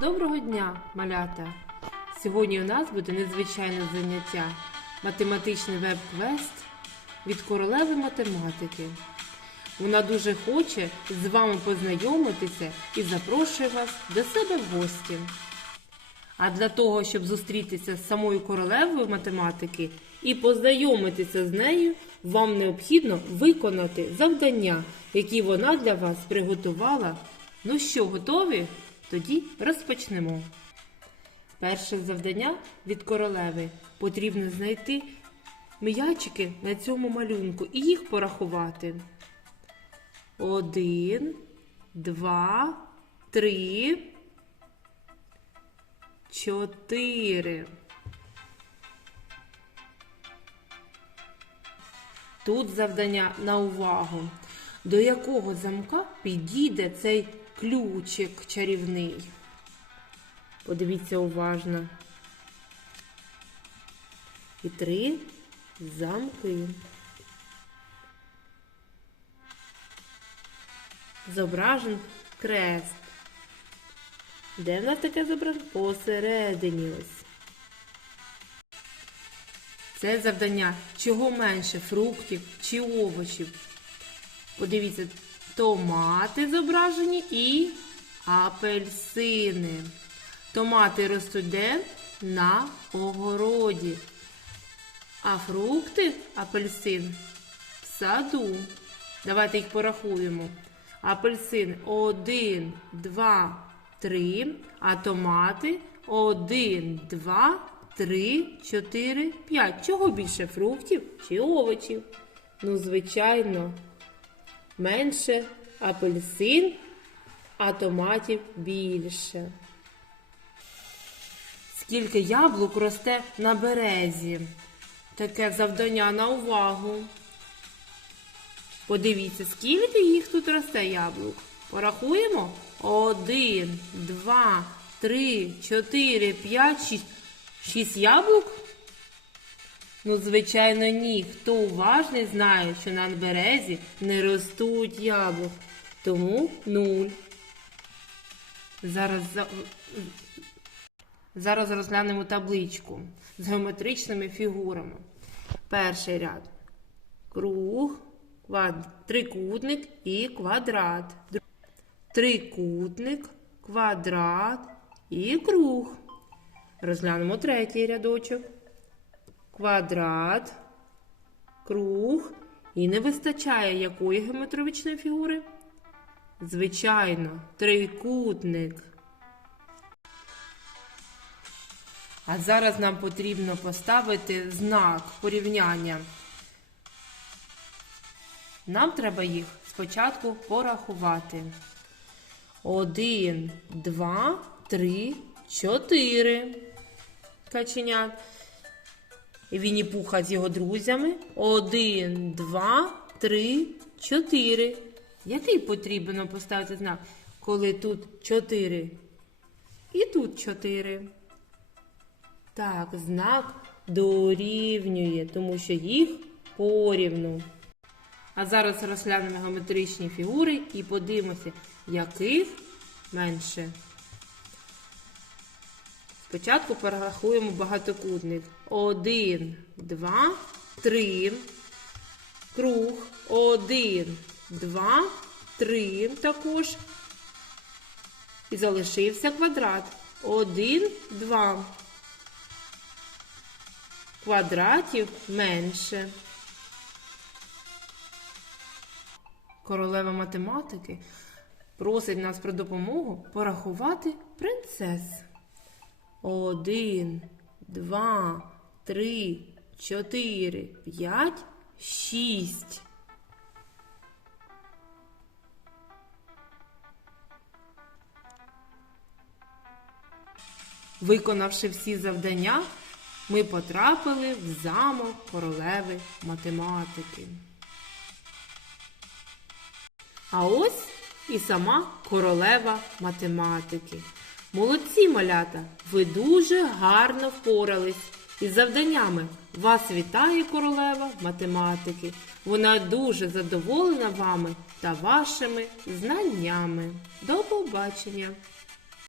Доброго дня, малята! Сьогодні у нас буде незвичайне заняття математичний веб-квест від королеви математики. Вона дуже хоче з вами познайомитися і запрошує вас до себе в гості. А для того, щоб зустрітися з самою королевою математики і познайомитися з нею, вам необхідно виконати завдання, які вона для вас приготувала. Ну що, готові? Тоді розпочнемо. Перше завдання від королеви потрібно знайти м'ячики на цьому малюнку і їх порахувати. Один, два, три, чотири. Тут завдання на увагу. До якого замка підійде цей ключик чарівний? Подивіться уважно. І три замки. Зображен крест. Де в нас таке зображено? Посередині ось. Це завдання чого менше фруктів чи овочів. Подивіться, томати зображені і апельсини. Томати ростуть де? На огороді. А фрукти апельсин в саду. Давайте їх порахуємо. Апельсин 1, 2, 3, а томати 1, 2, 3, 4, 5. Чого більше фруктів чи овочів? Ну, звичайно, менше апельсин, а томатів більше. Скільки яблук росте на березі? Таке завдання на увагу. Подивіться, скільки їх тут росте яблук. Порахуємо. Один, два, три, чотири, п'ять, шість. Шість яблук? Ну, звичайно, ні. Хто уважний знає, що на березі не ростуть яблук. Тому нуль. Зараз за... Зараз розглянемо табличку з геометричними фігурами. Перший ряд. Круг, квад... трикутник і квадрат. Трикутник, квадрат і круг. Розглянемо третій рядочок. Квадрат, круг. І не вистачає якої геометричної фігури? Звичайно, трикутник. А зараз нам потрібно поставити знак порівняння. Нам треба їх спочатку порахувати. Один, два, три, чотири. Каченят. І Вінні-Пуха з його друзями. Один, два, три, чотири. Який потрібно поставити знак, коли тут чотири? І тут чотири. Так, знак дорівнює, тому що їх порівну. А зараз розглянемо геометричні фігури і подивимося, яких менше. Спочатку порахуємо багатокутник. Один, два, три. Круг. Один, два, три також. І залишився квадрат. Один, два. Квадратів менше. Королева математики просить нас про допомогу порахувати принцес. Один, два, три, чотири, п'ять, шість. Виконавши всі завдання, ми потрапили в замок королеви математики. А ось і сама королева математики. Молодці малята! Ви дуже гарно впорались із завданнями. Вас вітає королева математики. Вона дуже задоволена вами та вашими знаннями. До побачення!